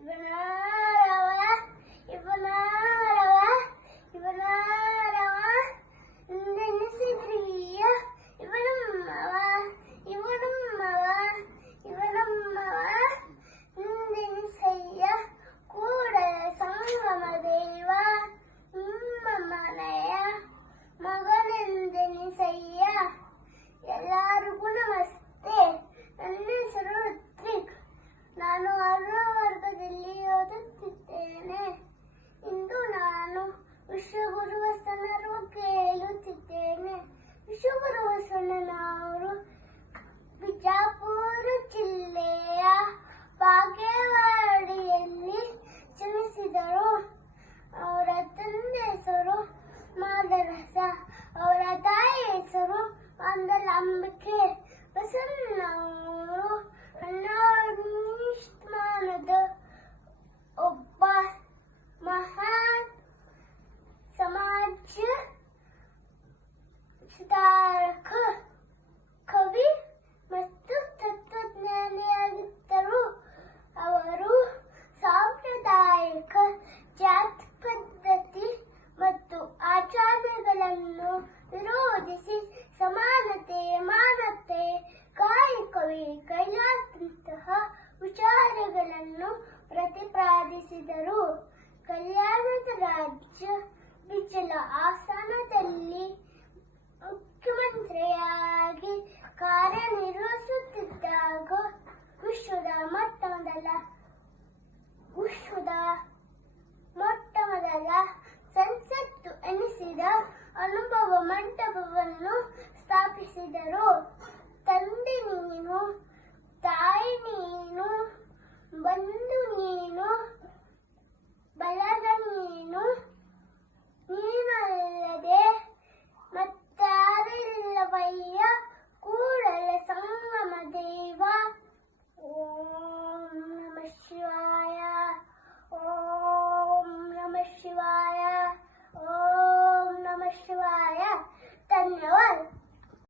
ಇವನಾರವ ಇವನಾರವ ಇವನಾರವ ಎಂದೆನಿಸಿದ್ರಿಯ ಇವನಮ್ಮವ ಇವನಮ್ಮವ ಇವನಮ್ಮವ ಎಂದೆನಿಸಯ್ಯ ಕೂಡಲ ಸಂಗಮ ದೇವ ನಿಮ್ಮ ಮನೆಯ ಮಗನೆಂದೆನಿಸಯ್ಯ. ಎಲ್ಲರಿಗೂ ನಮಸ್ತೆ. ನನ್ನ ಹೆಸರು ಋತ್ವಿಕ್. ನಾನು 6ನೇ ವರ್ಗದಲ್ಲಿ ಓದುತ್ತಿದ್ದೇನೆ. ಇಂದು ನಾನು ವಿಶ್ವಗುರು ಬಸವಣ್ಣನವರ ಬಗ್ಗೆ ಹೇಳುತ್ತಿದ್ದೇನೆ. ವಿಶ್ವಗುರು ಬಸವಣ್ಣನವರು ಬಿಜಾಪುರ ಜಿಲ್ಲೆಯ ಬಾಗೇವಾಡಿಯಲ್ಲಿ ಜನಿಸಿದರು. ಅವರ ತಂದೆ ಹೆಸರು ಮಾದರಸ, ಅವರ ತಾಯಿ ಹೆಸರು ಮಂದಲಾಂಬಿಕೆ. ಬಸವಣ್ಣನವರು ಅನಾನುಷ್ಠಾನದ ಒಬ್ಬ ಮಹಾನ್ ಸಮಾಜ ಸುಧಾರಕ, ಕವಿ ಮತ್ತು ತತ್ವಜ್ಞಾನಿಯಾಗಿದ್ದರು. ಅವರು ಸಾಂಪ್ರದಾಯಿಕ ಜಾತಿ ಪದ್ಧತಿ ಮತ್ತು ಆಚರಣೆಗಳನ್ನು ವಿರೋಧಿಸಿ ಸಮಾನತೆ, ಮಾನವತೆ, ಕಾಯಕವೇ ಕೈಲಾಸದಂತಹ ವಿಚಾರಗಳನ್ನು ಪ್ರತಿಪಾದಿಸಿದರು. ಕಲ್ಯಾಣದ ರಾಜ್ಯ ಬಿಜಲ ಆಸ್ಥಾನದಲ್ಲಿ ಮುಖ್ಯಮಂತ್ರಿಯಾಗಿ ಕಾರ್ಯನಿರ್ವಹಿಸುತ್ತಿದ್ದಾಗ ವಿಶ್ವದ ಮೊಟ್ಟ ಮೊದಲ ಸಂಸತ್ತು ಎನಿಸಿದ ಅನುಭವ ಮಂಟಪವನ್ನು ಸ್ಥಾಪಿಸಿದರು. ತಂದೆ ನೀನು, ತಾಯಿ ನೀನು, ಬಂಧು ನೀನು, ಬಳಗ ನೀನು, ನೀನು